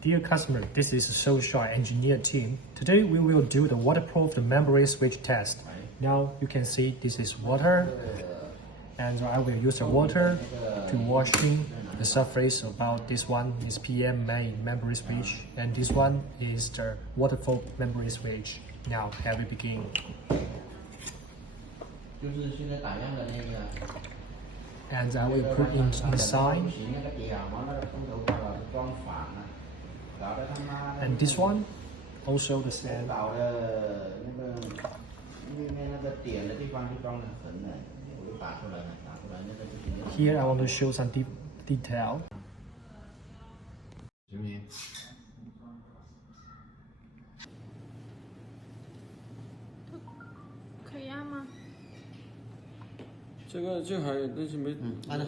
Dear customer, this is SoulShine engineer team. Today we will do the waterproof memory switch test. Now you can see this is water, and I will use the water to washing the surface. About this one is PM main memory switch, and this one is the waterproof memory switch. Now have we begin. 就是现在打样的那个。 And I will put inside. And this one also the same. Here I want to show some detail. 行不行？可以按吗？这个还但是没，按了。